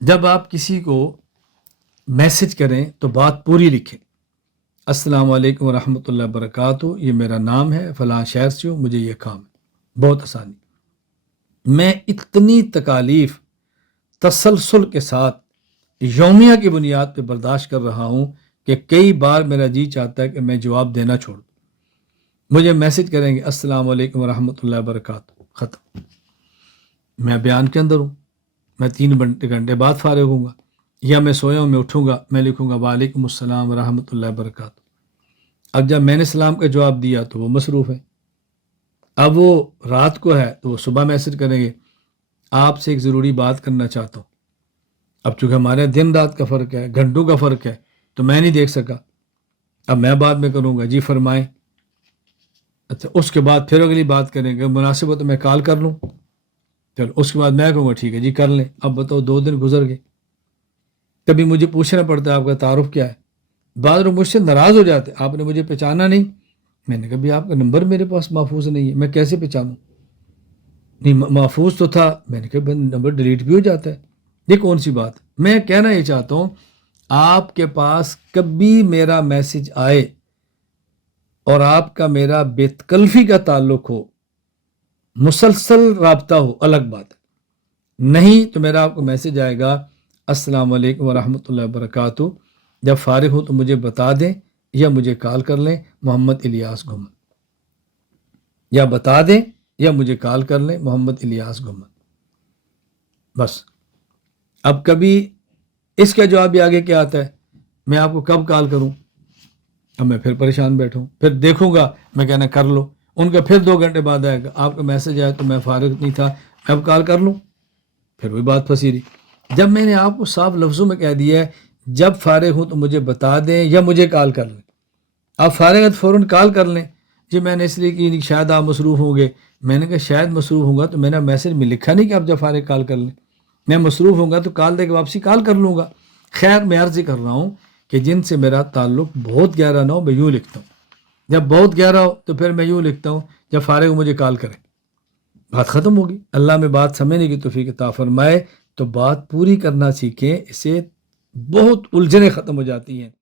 جب آپ کسی کو میسج کریں تو بات پوری لکھیں. السلام علیکم ورحمۃ اللہ وبرکاتہ، یہ میرا نام ہے، فلاں شہر سے ہوں، مجھے یہ کام ہے. بہت آسانی. میں اتنی تکالیف تسلسل کے ساتھ یومیہ کی بنیاد پہ برداشت کر رہا ہوں کہ کئی بار میرا جی چاہتا ہے کہ میں جواب دینا چھوڑ دوں. مجھے میسج کریں گے السلام علیکم ورحمۃ اللہ وبرکاتہ، ختم. میں بیان کے اندر ہوں، میں 3 گھنٹے بعد فارغ ہوں گا، یا میں سویا ہوں، میں اٹھوں گا، میں لکھوں گا وعلیکم السلام ورحمۃ اللہ وبرکاتہ. اب جب میں نے سلام کا جواب دیا تو وہ مصروف ہے. اب وہ رات کو ہے تو وہ صبح میسج کریں گے آپ سے ایک ضروری بات کرنا چاہتا ہوں. اب چونکہ ہمارے دن رات کا فرق ہے، گھنٹوں کا فرق ہے، تو میں نہیں دیکھ سکا. اب میں بعد میں کروں گا، جی فرمائیں. اچھا، اس کے بعد پھر اگلی بات کریں گے، مناسب ہو تو میں کال کر لوں. چلو، اس کے بعد میں کہوں گا ٹھیک ہے جی کر لیں. اب بتاؤ 2 دن گزر گئے. کبھی مجھے پوچھنا پڑتا ہے آپ کا تعارف کیا ہے. بعض لوگ مجھ سے ناراض ہو جاتے، آپ نے مجھے پہچانا نہیں. میں نے کہا بھی آپ کا نمبر میرے پاس محفوظ نہیں ہے، میں کیسے پہچانوں؟ نہیں، محفوظ تو تھا. میں نے کہا نمبر ڈیلیٹ بھی ہو جاتا ہے. یہ کون سی بات؟ میں کہنا یہ چاہتا ہوں آپ کے پاس کبھی میرا میسج آئے اور آپ کا میرا بے تکلفی کا تعلق ہو، مسلسل رابطہ ہو، الگ بات ہے. نہیں تو میرا آپ کو میسج آئے گا السلام علیکم ورحمۃ اللہ وبرکاتہ، جب فارغ ہو تو مجھے بتا دیں یا مجھے کال کر لیں، محمد الیاس گھمن. یا بتا دیں یا مجھے کال کر لیں، محمد الیاس گھمن. بس. اب کبھی اس کا جواب بھی آگے کیا آتا ہے، میں آپ کو کب کال کروں. اب میں پھر پریشان بیٹھوں، پھر دیکھوں گا، میں کہنا کر لو. ان کا پھر 2 گھنٹے بعد آئے گا آپ کا میسج آیا تو میں فارغ نہیں تھا، میں اب کال کر لوں. پھر وہی بات پھنسی رہی. جب میں نے آپ کو صاف لفظوں میں کہہ دیا ہے جب فارغ ہوں تو مجھے بتا دیں یا مجھے کال کر لیں. آپ فارغ ہیں تو فوراً کال کر لیں. جی میں نے اس لیے کہ شاید آپ مصروف ہوں گے. میں نے کہا شاید مصروف ہوں گا تو میں نے میسج میں لکھا نہیں کہ آپ جب فارغ کال کر لیں. میں مصروف ہوں گا تو کال دے کے واپسی کال کر لوں گا. خیر، میں عرض کر رہا ہوں کہ جن سے میرا تعلق بہت گہرا نہ ہو میں یوں لکھتا ہوں، جب بہت گہرا ہو تو پھر میں یوں لکھتا ہوں جب فارغ ہو مجھے کال کریں. بات ختم ہوگی. اللہ میں بات سمجھنے کی توفیق عطا فرمائے. تو بات پوری کرنا سیکھیں، اس سے بہت الجھنیں ختم ہو جاتی ہیں.